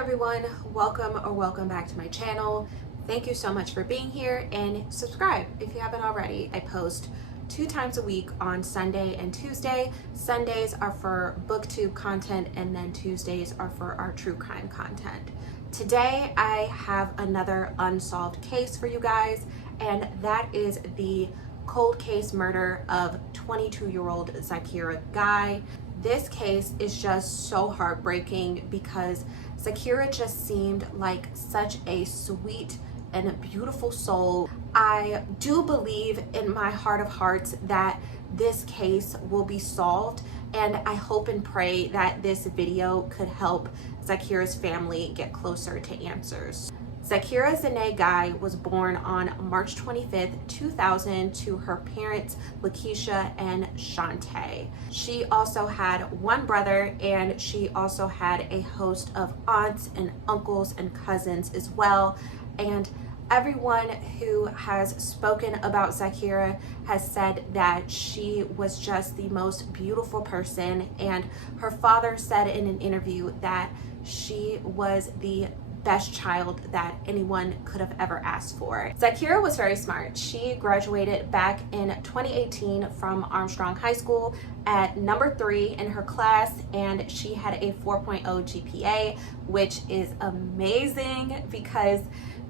everyone, welcome back to my channel. Thank you so much for being here, and subscribe if you haven't already. I post 2 times a week on Sunday and Tuesday. Sundays are for booktube content, and then Tuesdays are for our true crime content. Today I have another unsolved case for you guys, and that is the cold case murder of 22-year-old Zhykierra Guy. This case is just so heartbreaking because Zhykierra just seemed like such a sweet and a beautiful soul. I do believe in my heart of hearts that this case will be solved, and I hope and pray that this video could help Zhykierra's family get closer to answers. Zhykierra Guy was born on March 25th, 2000 to her parents, Lakeisha and Shantae. She also had one brother, and she also had a host of aunts and uncles and cousins as well. And everyone who has spoken about Zhykierra has said that she was just the most beautiful person, and her father said in an interview that she was the best child that anyone could have ever asked for. Zhykierra was very smart. She graduated back in 2018 from Armstrong High School at number 3 in her class, and she had a 4.0 GPA, which is amazing because,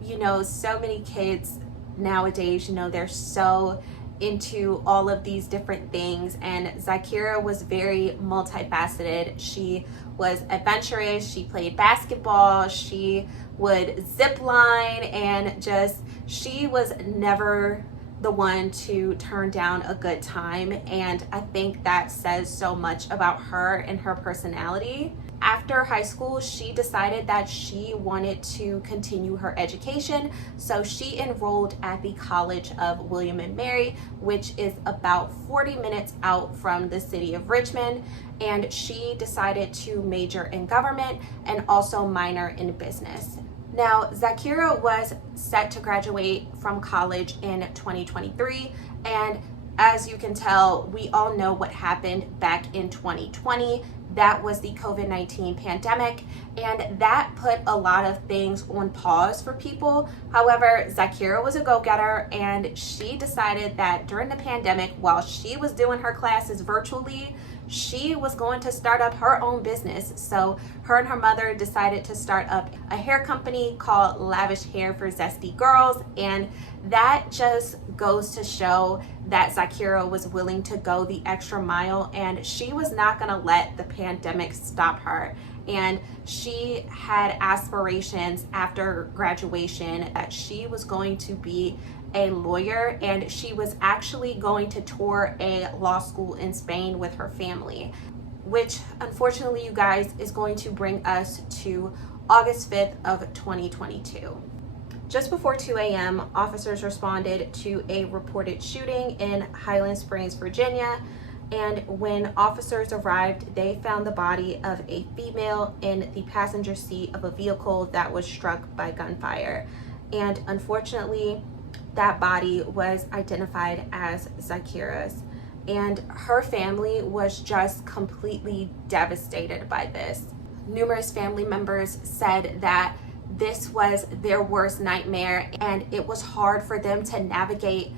you know, so many kids nowadays, you know, they're so into all of these different things, and Zhykierra was very multifaceted. She was adventurous, she played basketball, she would zip line, and she was never the one to turn down a good time, and I think that says so much about her and her personality. After high school, she decided that she wanted to continue her education, so she enrolled at the College of William and Mary, which is about 40 minutes out from the city of Richmond, and she decided to major in government and also minor in business. Now, Zhykierra was set to graduate from college in 2023, and as you can tell, we all know what happened back in 2020. That was the COVID-19 pandemic, and that put a lot of things on pause for people. However, Zhykierra was a go-getter, and she decided that during the pandemic, while she was doing her classes virtually, she was going to start up her own business. So her and her mother decided to start up a hair company called Lavish Hair for Zesty Girls, and that just goes to show that Zhykierra was willing to go the extra mile, and she was not going to let the pandemic stop her. And she had aspirations after graduation that she was going to be a lawyer, and she was actually going to tour a law school in Spain with her family, which unfortunately, you guys, is going to bring us to August 5th of 2022. Just before 2 a.m., officers responded to a reported shooting in Highland Springs, Virginia, and when officers arrived, they found the body of a female in the passenger seat of a vehicle that was struck by gunfire. And unfortunately, that body was identified as Zhykierra's, and her family was just completely devastated by this. Numerous family members said that this was their worst nightmare, and it was hard for them to navigate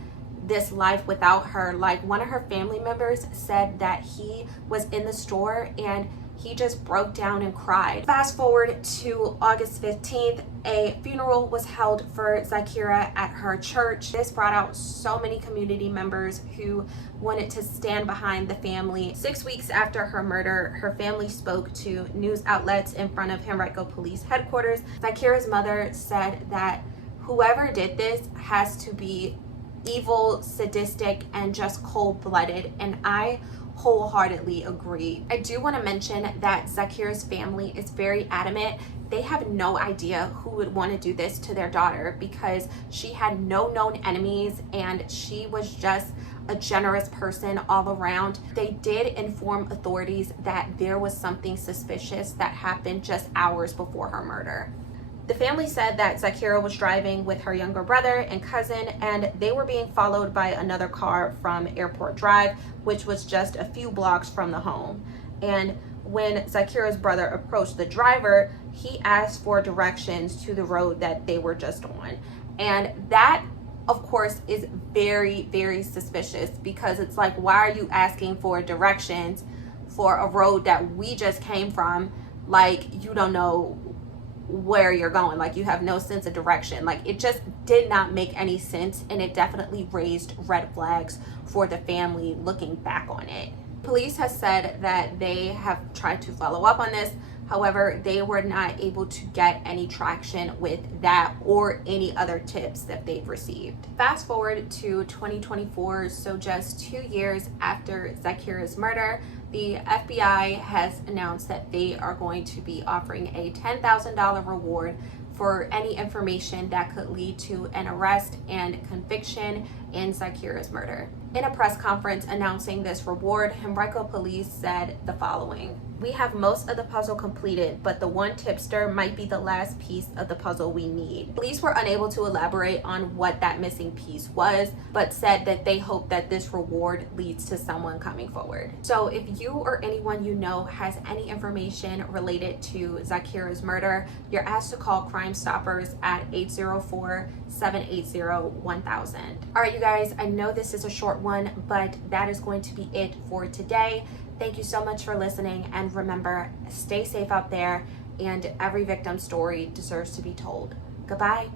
this life without her. Like, one of her family members said that he was in the store and he just broke down and cried. Fast forward to August 15th, a funeral was held for Zhykierra at her church. This brought out so many community members who wanted to stand behind the family. 6 weeks after her murder, her family spoke to news outlets in front of Henrico Police Headquarters. Zhykierra's mother said that whoever did this has to be evil, sadistic, and just cold-blooded, and I wholeheartedly agree. I do want to mention that Zhykierra's family is very adamant. They have no idea who would want to do this to their daughter because she had no known enemies, and she was just a generous person all around. They did inform authorities that there was something suspicious that happened just hours before her murder. The family said that Zhykierra was driving with her younger brother and cousin, and they were being followed by another car from Airport Drive, which was just a few blocks from the home. And when Zhykierra's brother approached the driver, he asked for directions to the road that they were just on. And that, of course, is very, very suspicious, because it's like, why are you asking for directions for a road that we just came from? Like, you don't know where you're going, like you have no sense of direction. Like, it just did not make any sense, and it definitely raised red flags for the family looking back on it. Police has said that they have tried to follow up on this. However, they were not able to get any traction with that or any other tips that they've received. Fast forward to 2024, so just 2 years after Zhykierra's murder, the FBI has announced that they are going to be offering a $10,000 reward for any information that could lead to an arrest and conviction in Zhykierra's murder. In a press conference announcing this reward, Henrico Police said the following: "We have most of the puzzle completed, but the one tipster might be the last piece of the puzzle we need." Police were unable to elaborate on what that missing piece was, but said that they hope that this reward leads to someone coming forward. So if you or anyone you know has any information related to Zhykierra's murder, you're asked to call Crime Stoppers at 804-780-1000. All right, you guys, I know this is a short one, but that is going to be it for today. Thank you so much for listening, and remember, stay safe out there, and every victim's story deserves to be told. Goodbye.